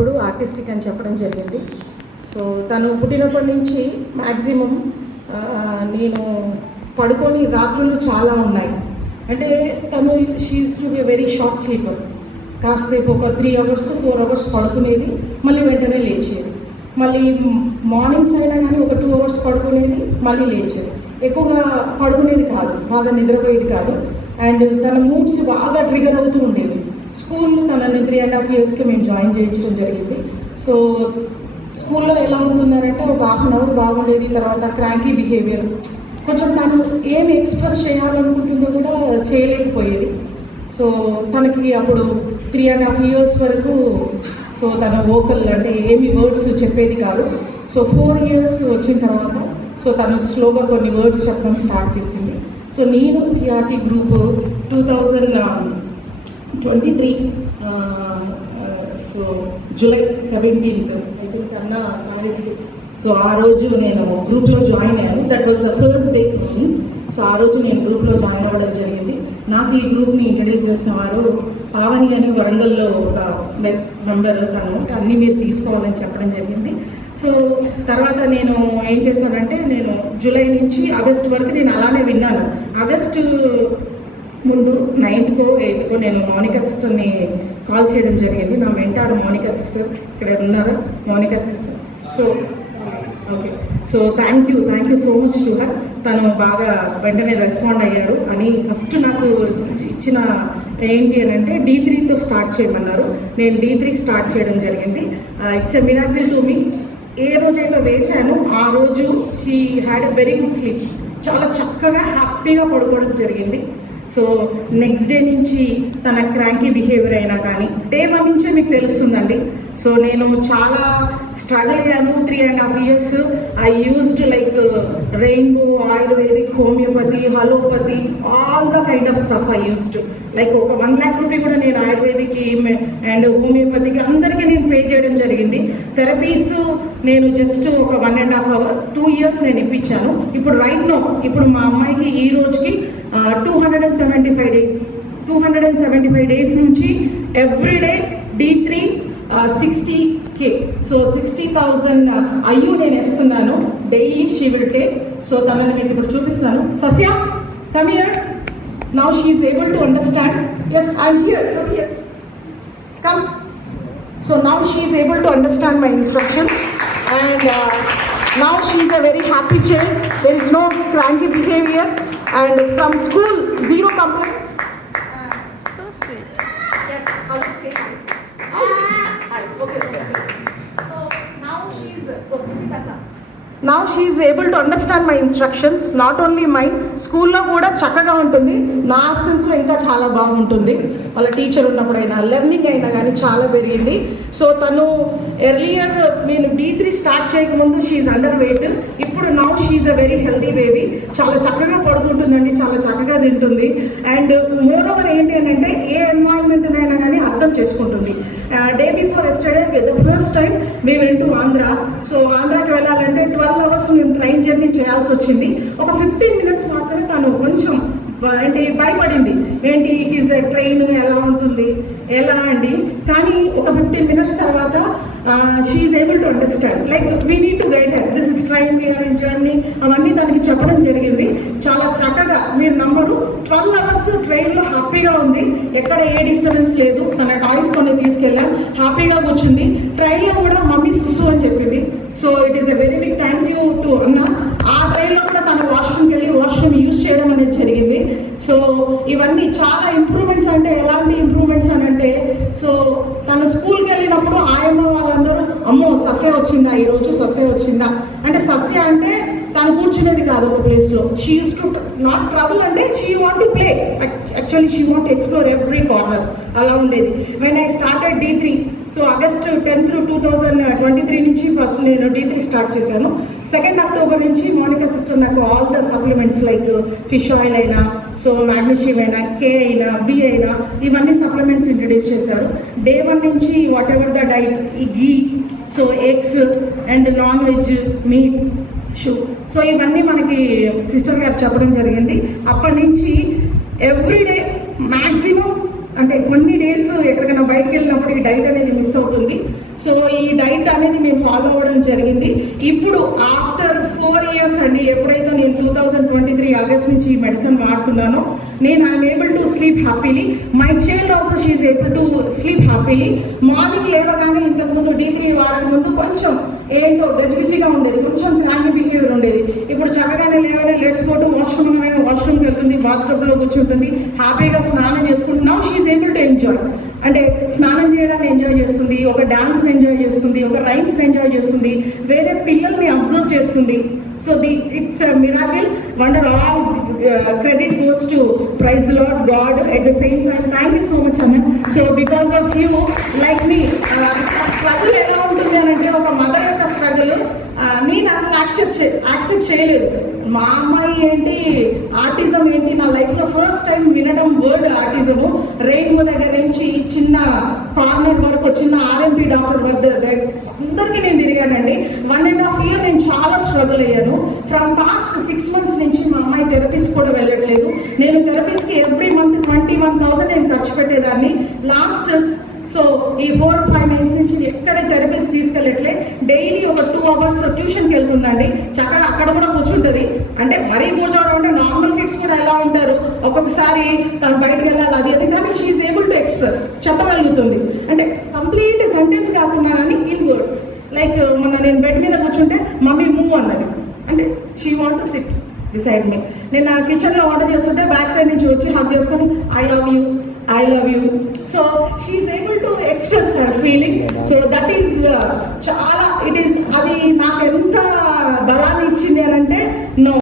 అప్పుడు ఆర్టిస్టిక్ అని చెప్పడం జరిగింది. సో తను పుట్టినప్పటి నుంచి మ్యాక్సిమం నేను పడుకొని రాత్రులు చాలా ఉన్నాయి. అంటే తను she's to be very short sleeper. కాసేపు ఒక 3 hours 4 hours పడుకునేది, మళ్ళీ వెంటనే లేచేది. మళ్ళీ మార్నింగ్స్ అయినా కానీ ఒక 2 hours పడుకునేది, మళ్ళీ లేచేది. ఎక్కువగా పడుకునేది కాదు, బాగా నిద్రపోయేది కాదు. అండ్ తన మూడ్స్ బాగా ట్రిగర్ అవుతూ ఉండేవి. స్కూల్ తనని 3.5 yearsకి మేము జాయిన్ చేయించడం జరిగింది. సో స్కూల్లో ఎలా ఉంటుందంటే ఒక 1/2 hour బాగుండేది, తర్వాత క్రాంకీ బిహేవియర్, కొంచెం తను ఏం ఎక్స్ప్రెస్ చేయాలనుకుంటుందో కూడా చేయలేకపోయేది. సో తనకి అప్పుడు 3.5 years వరకు సో తన వోకల్ అంటే ఏమి వర్డ్స్ చెప్పేది కాదు. సో 4 years వచ్చిన తర్వాత సో తను స్లోగా కొన్ని వర్డ్స్ చెప్పడం స్టార్ట్ చేసింది. సో నేను CRT group 2023 so July 17th కన్నా సో ఆ రోజు నేను గ్రూప్లో జాయిన్ అయ్యాను. That was the first day. So ఆ రోజు నేను గ్రూప్లో జాయిన్ అవ్వడం జరిగింది. నాకు ఈ గ్రూప్ని ఇంట్రడ్యూస్ చేసిన వారు పావని అని వరంగల్లో ఒక మెంబర్, తను అన్నీ మీరు తీసుకోవాలని చెప్పడం జరిగింది. సో తర్వాత నేను ఏం చేశానంటే నేను జూలై నుంచి ఆగస్ట్ వరకు నేను అలానే విన్నాను. ఆగస్టు ముందు 9th 8th నేను మౌనికా సిస్టర్ని కాల్ చేయడం జరిగింది. నా మెంటార్ మౌనికా సిస్టర్ ఇక్కడ ఉన్నారా? Mounika sister. So okay, so thank you so much to her. తను బాగా వెంటనే రెస్పాండ్ అయ్యారు. అని ఫస్ట్ నాకు ఇచ్చిన ఏంటి అని అంటే D3తో స్టార్ట్ చేయమన్నారు. నేను D3 స్టార్ట్ చేయడం జరిగింది. It's a miracle to me. ఏ రోజైతే వేశానో ఆ రోజు she had a very good sleep. చాలా చక్కగా హ్యాపీగా పడుకోవడం జరిగింది. సో నెక్స్ట్ డే నుంచి తన క్రాంకీ బిహేవియర్ అయినా కానీ డే 1 నుంచే మీకు తెలుస్తుందండి. సో నేను చాలా స్ట్రగుల్ అయ్యాను. 3.5 years I used like rainbow, ayurvedic, homeopathy, allopathy, all the kind of stuff I used. Like ఒక 1 lakh రూపీ కూడా నేను ఆయుర్వేదిక్కి అండ్ హోమియోపతికి అందరికీ నేను పే చేయడం జరిగింది. థెరపీస్ నేను జస్ట్ ఒక 1.5 hour 2 years నేను ఇప్పించాను. ఇప్పుడు రైట్ నో ఇప్పుడు మా అమ్మాయికి ఈ రోజుకి 275 days నుంచి everyday D3 60K. So 60,000 IU నేను వేస్తున్నాను daily. She will take. So తనని నేను ఇప్పుడు చూపిస్తాను. Sasya, come here. Now she is able to understand. Yes, I'm here, come here, come. So now she is able to understand my instructions and now she is a very happy child. There is no cranky behavior and from school 0 complaints. So sweet. Yes, how to say hi. Hi. Okay. So now she is able to understand my instructions. Not only mine, స్కూల్లో కూడా చక్కగా ఉంటుంది. నా ఆబ్సెన్స్లో ఇంకా చాలా బాగుంటుంది. వాళ్ళ teacher ఉన్నప్పుడైనా learning అయినా కానీ చాలా పెరిగింది. సో తను ఎర్లియర్ నేను D3 స్టార్ట్ చేయకముందు షీఈ్ అండర్ వెయిట్. ఇప్పుడు now she's a very healthy baby. చాలా చక్కగా పడుకుంటుందండి, చాలా చక్కగా తింటుంది. అండ్ మోర్ ఓవర్ ఏంటి అని అంటే ఏ ఎన్వైరన్మెంట్ అయినా కానీ అర్థం చేసుకుంటుంది. Day before yesterday the first time we went to Andhra. So ఆంధ్రాకి వెళ్ళాలంటే 12 hours మేము ట్రైన్ జర్నీ చేయాల్సి వచ్చింది. ఒక 15 minutes మాత్రమే తను కొంచెం అంటే భయపడింది. ఏంటి ఇట్ ఈస్ ట్రైన్ ఎలా ఉంటుంది ఎలా అండి. కానీ ఒక 15 minutes తర్వాత she is able to understand. Like we need to guide her. This is train, we are in journey, అవన్నీ దానికి చెప్పడం జరిగింది. చాలా చక్కగా మీరు నమ్మరు 12 hours ట్రైన్లో హ్యాపీగా ఉంది. ఎక్కడ ఏ డిస్టర్బెన్స్ లేదు. తన టాయ్స్ కొన్ని తీసుకెళ్ళాం, హ్యాపీగా కూర్చుంది. ట్రైన్లో కూడా మమ్మీ సుసు అని చెప్పింది. So it is a very big thank you to అన్న. ఆ ట్రైన్లో కూడా తన వాష్రూమ్కి వెళ్ళి వాష్రూమ్ యూజ్ చేయడం అనేది జరిగింది. సో ఇవన్నీ చాలా ఇంప్రూవ్మెంట్స్. అంటే ఎలాంటి ఇంప్రూవ్మెంట్స్ అని అంటే సో తను స్కూల్కి వెళ్ళినప్పుడు ఆయమ్మ వాళ్ళందరూ అమ్మో సస్య వచ్చిందా ఈరోజు, సస్య వచ్చిందా అంటే సస్య అంటే తను కూర్చునేది కాదు ఒక ప్లేస్లో. She use to not travel అంటే she want to play. Actually she want to explore every corner. అలా ఉండేది. When I started D3 so August 10th 2023 నుంచి ఫస్ట్ నేను D3 స్టార్ట్ చేశాను. 2nd October నుంచి మౌనికా సిస్టర్ నాకు all the supplements like fish oil అయినా so magnesium అయినా K అయినా B అయినా ఇవన్నీ సప్లిమెంట్స్ ఇంట్రడ్యూస్ చేశారు. Day 1 నుంచి వాట్ ఎవర్ ద డైట్, ఈ ghee, so eggs and non veg, meat, షూ, సో ఇవన్నీ మనకి సిస్టర్ గారు చెప్పడం జరిగింది. అప్పటి నుంచి ఎవ్రీడే మ్యాక్సిమం అంటే కొన్ని డేస్ ఎక్కడికైనా బయటకు వెళ్ళినప్పుడు ఈ డైట్ అనేది మిస్ అవుతుంది. సో ఈ డైట్ అనేది మేము ఫాలో అవ్వడం జరిగింది. ఇప్పుడు ఆఫ్టర్ 4 years అండి, ఎప్పుడైతే నేను 2023 ఆగస్ట్ నుంచి ఈ మెడిసిన్ వాడుతున్నానో, నేను I'm able to sleep happily. My child also she is able to sleep happily. Morning లేవగానే ఇంతకుముందు D3 వాడక ముందు కొంచెం ఏంటో గజిబిజిగా ఉండేది, కొంచెం క్రాంకీ బిహేవియర్ ఉండేది. ఇప్పుడు చక్కగానే లేవనే లెట్స్ గో టు వాష్రూమ్ అయినా వాష్రూమ్కి వెళ్తుంది, బాత్రూంలో కూర్చుంటుంది, హ్యాపీగా స్నానం చేసుకుంటుంది. Now she is able to enjoy. అంటే స్నానం చేయడాన్ని ఎంజాయ్ చేస్తుంది, ఒక డాన్స్ ఎంజాయ్ చేస్తుంది, ఒక రైమ్స్ ఎంజాయ్ చేస్తుంది, వేరే పిల్లల్ని అబ్జర్వ్ చేస్తుంది. So it's a miracle, wonder. All credit goes to praise the Lord God. At the same time, thank you so much, Aman. So because of you, like me, struggle ఎలా ఉంటుంది అని అంటే, ఒక mother యొక్క struggle నేను అసలు accept చేయలేదు. మా అమ్మాయి ఏంటి, ఆర్టిజం ఏంటి, నా లైఫ్లో ఫస్ట్ టైం వినడం వర్డ్ ఆర్టిజము. రెయిన్బో దగ్గర నుంచి చిన్న కార్నర్ వరకు, చిన్న ఆర్ఎంపీ డాక్టర్ వద్ద అందరికీ నేను తిరిగానండి. 1.5 year నేను చాలా స్ట్రగుల్ అయ్యాను. ఫ్రమ్ పాస్ట్ 6 months నుంచి మా అమ్మాయి థెరపీస్ కూడా వెళ్ళట్లేదు. నేను థెరపీస్కి ఎవ్రీ మంత్ 21,000 నేను ఖర్చు పెట్టేదాన్ని. లాస్ట్ సో ఈ 4-5 months నుంచి ఎక్కడ థెరపీస్ తీసుకెళ్ళట్లే. డైలీ ఒక 2 hours ట్యూషన్కి వెళ్తుందండి. చక్కగా అక్కడ కూడా కూర్చుంటుంది. అంటే మరీ కూర్చోవడం అంటే నార్మల్ కిడ్స్ కూడా ఎలా ఉంటారు, ఒక్కొక్కసారి తను బయటకు వెళ్ళాలి అది అది, కానీ షీఈస్ ఏబుల్ టు ఎక్స్ప్రెస్, చెప్పగలుగుతుంది. అంటే కంప్లీట్ సెంటెన్స్ కాకుండా కానీ ఇన్ వర్డ్స్. లైక్ మొన్న నేను బెడ్ మీద కూర్చుంటే మమ్మీ మూవ్ అన్నది, అంటే she want to SIT beside me. నేను నా కిచెన్లో ఆర్డర్ చేస్తుంటే బ్యాక్ సైడ్ నుంచి వచ్చి హగ్ చేసుకొని I love you. So she is able to express her feeling. So that is చాలా, అది నాకు ఎంత బలాన్ని ఇచ్చింది అని అంటే, నో